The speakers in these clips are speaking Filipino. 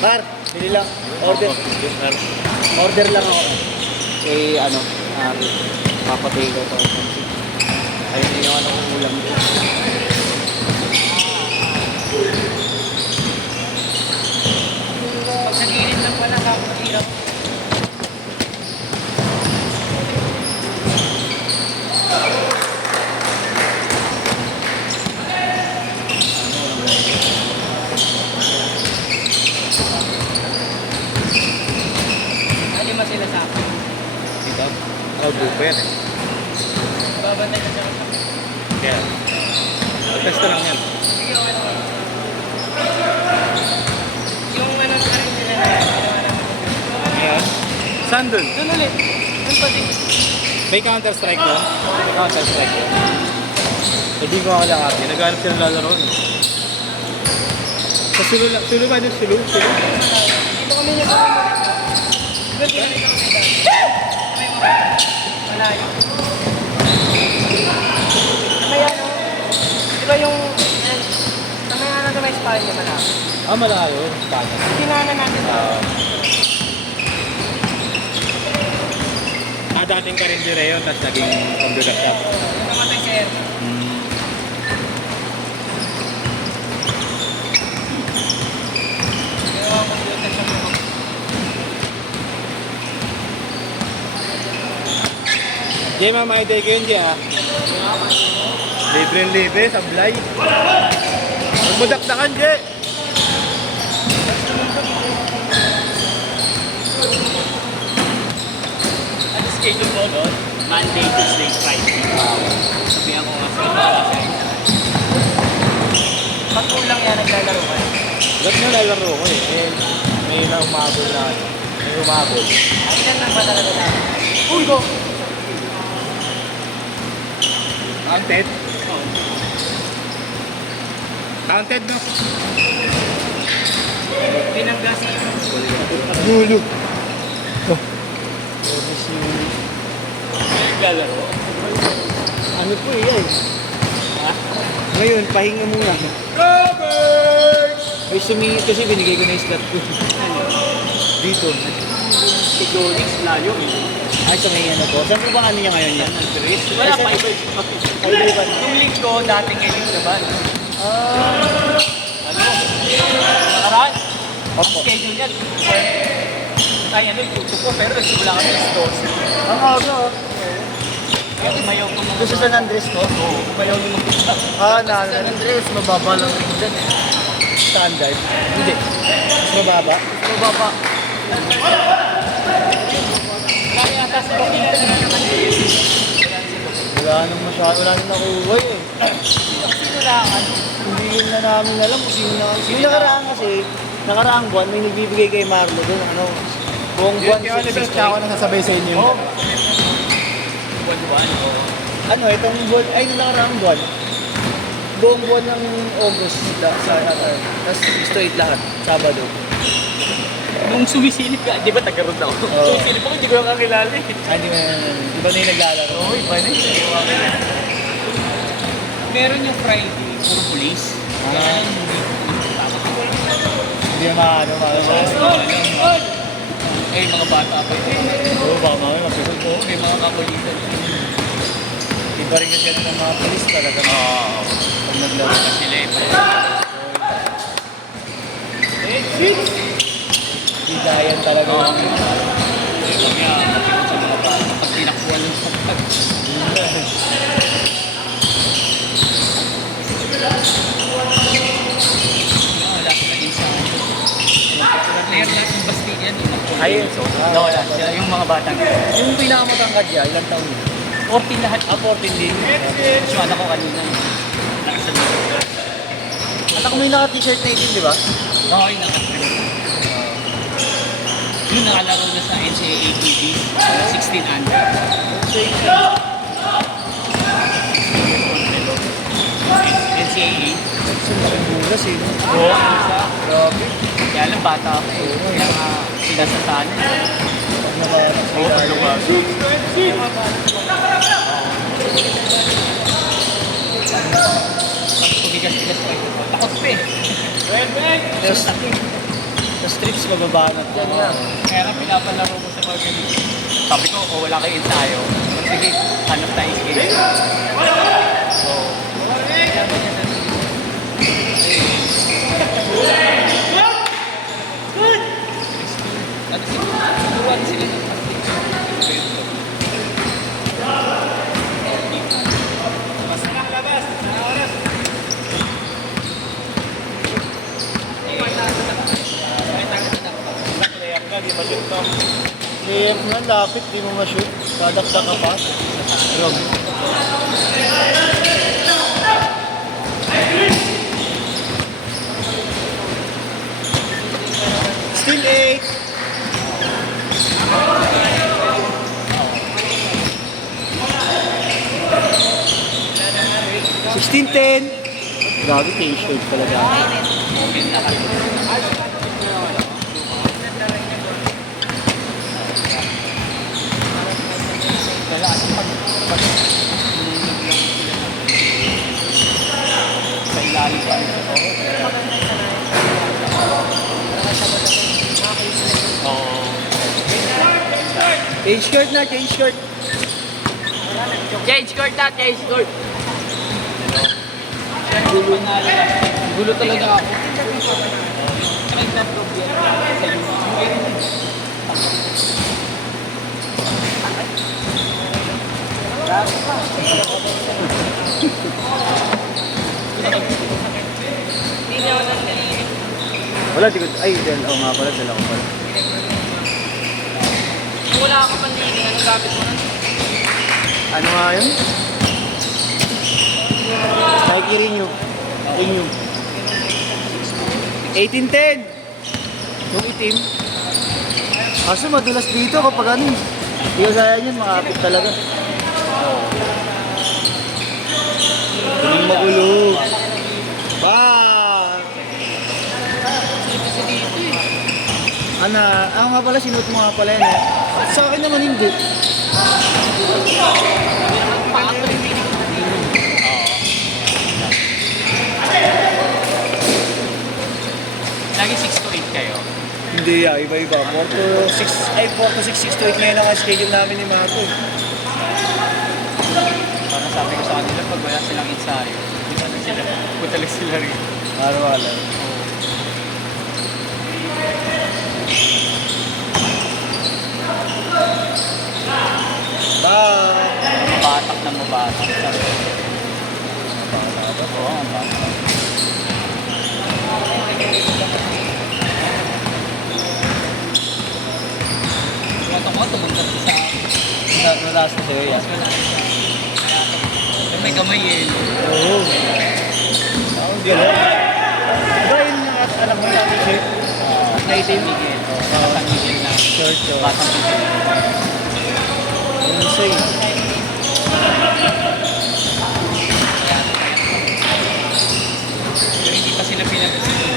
Par, bili lang. Order. Order lang ako. Eh, ano, papatay ko ito. Ayun din yung ano kong ulam din. Pag sa gilid lang pala, kakapirap. Ano yung masila sa akin? Ito? Buper. Babantay ka sa akin. Kaya. Testa lang yan. Sige, okay lang. Yung ano sa rin sila na yan, ginawa namin. Ayan. Saan dun? Doon ulit. Doon pa din. May Counter-Strike doon? May Counter-Strike doon. Hindi ko makalakap. Naghanap sila lalaro. Sa Sulu lang. Sulu ba? Sulu? Dito kami niya sa mga. Doon dito kami dahil. May mga malayo. May ano, di ba yung may ano na may spine niya malaki. Malayo. Bata. Tinanan natin ba? Dating karindere yun, tapos naging computer shop. Namatay si Ed. Ginawa ko computer shop naman. Jay, mamayday ko yun, Jay, ha? Libre, sablay. Magmudakdakan, Jay. Ano schedule mo doon? Monday, Tuesday, Friday. Sabihan ko nga sa pag kulang yan, naglalaro ka. Ba't nga lalaro ko eh? May na umabol na. May umabol. Ang ilan lang ba talaga natin? Uy, go! Counted? Counted, no? Pinanggas. Gulo. Naglalaro. Ano po eh? Ngayon, pahinga muna. Robert! May sumingit kasi binigay ko na yung slot ko. Dito. Si Jonix, layo eh. Ay, sa may ano po. Saan po ba ano niya ngayon yan? Wala, fiber. Kaibigan. Yung link ko, dating edit naman. Ano? Nakaraan? Opo. Ang schedule niya, ay ano, YouTube ko, pero nagsimula kami ng stores. Ang aga oh. Yung mayaw ko mga... Doon sa San Andres ko? Oo, mayaw yung mga... Na San Andres, mababa lang rin dyan eh. standard. Hindi. Mas mababa. Mababa. Kaya yata sa Pilipinas na naman Wala nang masyado. Wala nang nakuha eh. sino lang, ano? Hindi na namin alam kung sino na. Yung nakaraan kasi, nakaraang buwan, may nagbibigay kay Marlo doon. Ano? Buong buwan. Kaya Oliver, siya ako nasasabay sa inyo. Oh, Buwan-buwan, oo. ano, itong buwan, ay, nung nakaraang buwan. Buong buwan ng August tapos straight lahat, Sabado. Nung sumisilip ka, di ba taga-road ako? Oo. Sumisilip ako, hindi ko lang kakilala eh. Ay, di ba na yung naglalaro? Oo, iba na eh. Meron yung Friday, puro police. Ah. Hindi na maano. Eh, mga bata pa yun. Oo, baka mamaya mapikot ko. May mga kakulitan. Iba rin kasi ng mga polis talaga. Oo. Pag naglaro. Sila eh. Hidayan talaga. Oo. Kaya, sa mga bata, pag pinakuha ng pagpag. Wala sila din sa player lahat ng Bastille yan. Ayun, so. Wala sila, yung mga bata. Yung pinakamatangkad niya, ilang taon niya? 14 lahat. 14 din. Yung anak ko kanina. Anak mo yung naka-t-shirt na itin, di ba? Oo, yung nakatrip. Yung nakalaro na sa NCAA TV, 16 under. NCAA. Sa malaking bulas eh. no? Oo. Grabe. Kaya lang bata ako eh. Kaya nga sinasasana eh. Pag nabanak sa ilalim. Pag tumigas-tigas ko ito. Takot pa eh. Tapos, Sa streets, mababanat yan nga. Kaya nga pinapalaro ko sa mga ganito. Sabi ko, kung wala kayo ensayo, sige, hanap tayo skate. So, Turuan sila ng plastic. Layup nga, lapit, di mo ma-shoot. Dadakda ka pa. Ayun. Still 8. $16-10. Grabe, K-shirt talaga. Sa ilalim pa rin ito. Oo. Change shirt na, change shirt. Change court na, change court. Gulo nga lang. Gulo talaga ako. Tsaka yung problema sa YouTube. Wala, di ko, ay, oo nga pala, dala ko pala. Kung wala ka panliling, anong gamit mo na? Ano nga yun? Nike Renew. Renew. 1810. Yung itim. Kaso madulas dito kapag ano eh. Hindi ko kaya yun, makapit talaga. Hindi magulo. Ano, ako nga pala, sinuot mo nga pala yan eh. Sa akin naman hindi. Lagi 6 to 8 kayo. Hindi iba-iba. 4 to 6, 6 to 8 ngayon ang schedule namin ni Mato. Parang sabi ko sa kanila, pag wala silang ensayo, punta lang sila rin. Wala. Bye! Batak na mabatak. Oo, ang batak. Tumatok ko, tumuntat sa Nalas na sa'yo yan. may kamay eh. Oo. Hindi alam. Diba yun yung alam mo yung shirt? San Miguel. San Miguel na Shirt yun. Batang Miguel. Yung sa'yo. Pero hindi pa sila pinag-sigil.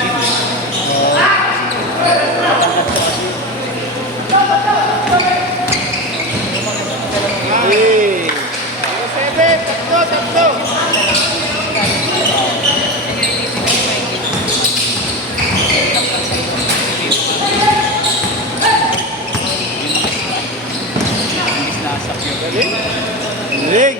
Hey! 7! Tatlo! Imbis na asap yun. Ring!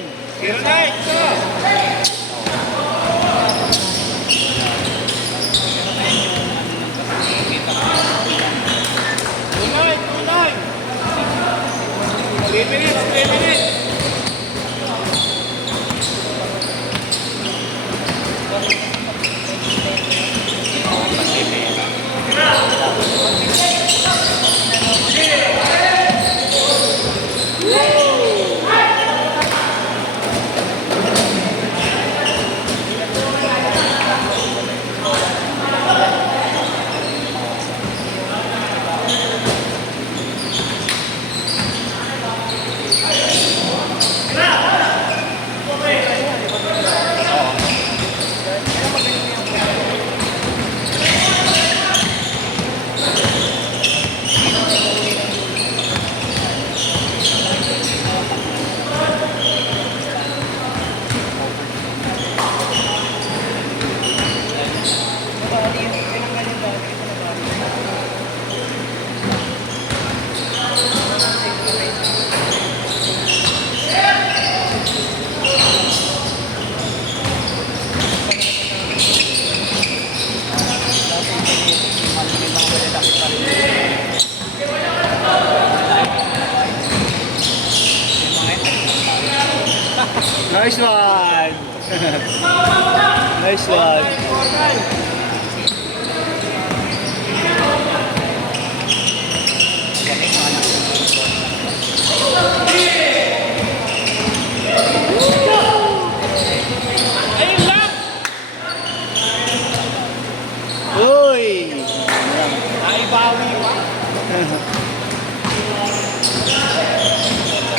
one! Nice one. Uy! Naibawi pa.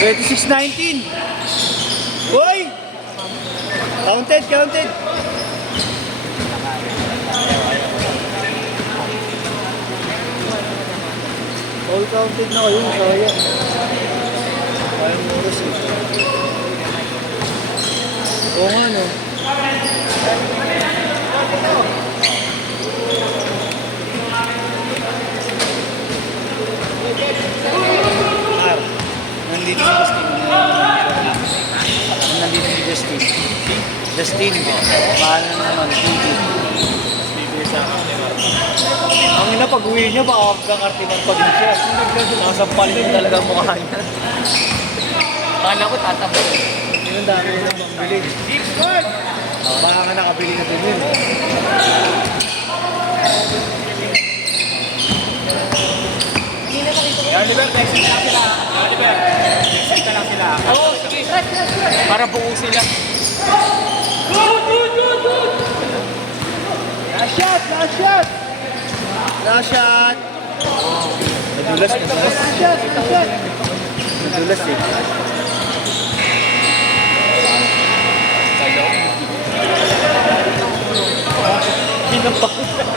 26-19. Uy! Counted, counted. All counted na kayo, sayang. Sayang yung oras eh. Oo nga no. Nandito si Justin. Nandito si Justin. Justin, mahal na naman. Ang ina, pag-uwi niya, baka magkakartiman pa din siya. Nakasampal din talaga ang mukha niya. Kala ko tatabot. Yun ang dami na bambili. Baka nga nakabili na din yun. Oliver, next week lang sila. Oliver, next week lang sila. Oo, sige. Para buo sila. Last shot! Last shot! Last shot! Nadulas, nadulas. Nadulas eh. Pinapak.